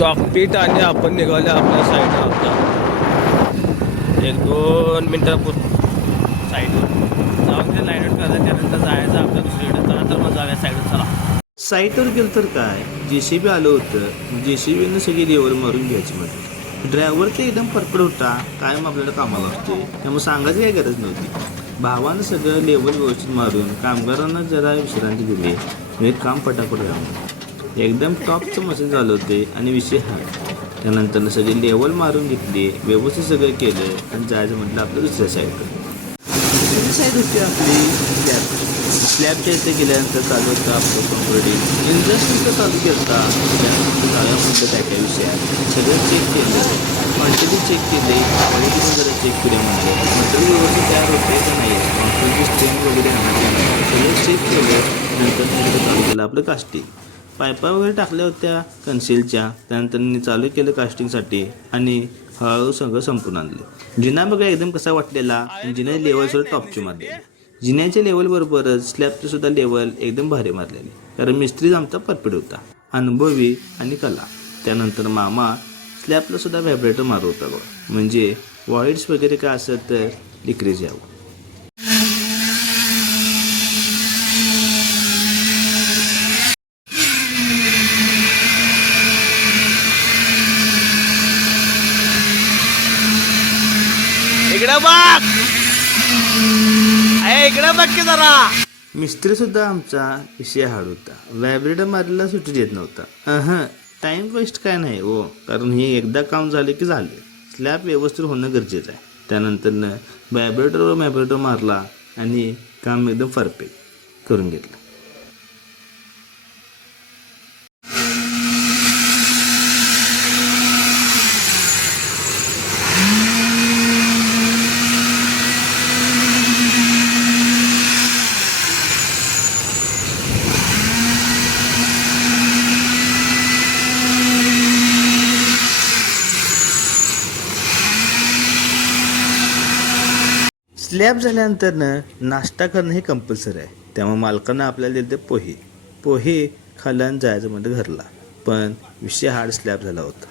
चॉकपीट आणि आपण निघाले आपल्या साईडला होता 1-2 मिनटं साईडवर जाऊन ते लाईन आउट करायचं त्यानंतर जायचं आपल्या दुसरीकडे चला तर मग जाऊया साईडवर चला. साईटवर गेलं तर काय JCB आलं होतं. JCBनं सगळी लेवल मारून घ्यायची म्हटलं. ड्रायव्हर ते एकदम परफेक्ट होता. कायम आपल्याला कामाला असते त्यामुळे सांगायची काही गरज नव्हती. भावानं सगळं लेवल व्यवस्थित मारून कामगारांना जरा विश्रांती दिली म्हणजे काम पटापट झालं. एकदम टॉपचं मशीन झालं होते आणि विषय हा त्यानंतर सगळी लेवल मारून घेतली व्यवस्थित सगळं केलं आणि जायचं म्हटलं आपलं दुसऱ्या साईडवर. दुसरी साईड होती आपली स्लॅबच्या इथे गेल्यानंतर चालू होतं आपलं कॉम्प्युटिंग इंडस्ट्रीचं चालू केलं होता. त्यानंतर जाऊया म्हटलं काय काय विषयात सगळं चेक केलं क्वांटिटी चेक केली क्वालिटी पण जरा चेक केली म्हणजे मटेरियल व्यवस्थित तयार होते का नाही कॉन्फिडन्स स्ट्रेंथ वगैरे सगळं चेक केलं. नंतर सगळं चालू केलं आपलं कास्टिंग पायपा वगैरे टाकल्या होत्या कन्सिलच्या. त्यानंतर चालू केलं कास्टिंगसाठी आणि हळूहळू सगळं संपून आणलं. जिना बघा एकदम कसा वाटलेला जिना लेवल सुद्धा टॉपची मारलेली. जिन्याच्या लेवलबरोबरच स्लॅबचं सुद्धा लेवल एकदम भारी मारलेली कारण मिस्त्रीच आमचा परफेक्ट होता अनुभवी आणि कला. त्यानंतर मामा स्लॅबला सुद्धा व्हायब्रेटर मारत होता बघ म्हणजे वॉइड्स वगैरे काय असेल तर डिक्रीज यावं. इकडे बघ इकडे बघ की जरा. मिस्त्री सुद्धा आमचा विषय हाड होता. व्हायब्रेटर मारायला सुट्टी देत नव्हता. टाईम वेस्ट काय नाही हो कारण हे एकदा काम झाले की झाले. स्लॅब व्यवस्थित होणं गरजेचं आहे. त्यानंतर व्हायब्रेटर मारला आणि काम एकदम परफेक्ट करून घेतलं. स्लॅब झाल्यानंतरनं नाश्ता करणं हे कंपल्सरी आहे. त्यामुळे मालकानं आपल्याला दिलं पोहे खाल्ल्यानं जायचं म्हणजे घरला. पण विषय हार्ड स्लॅब झाला होता.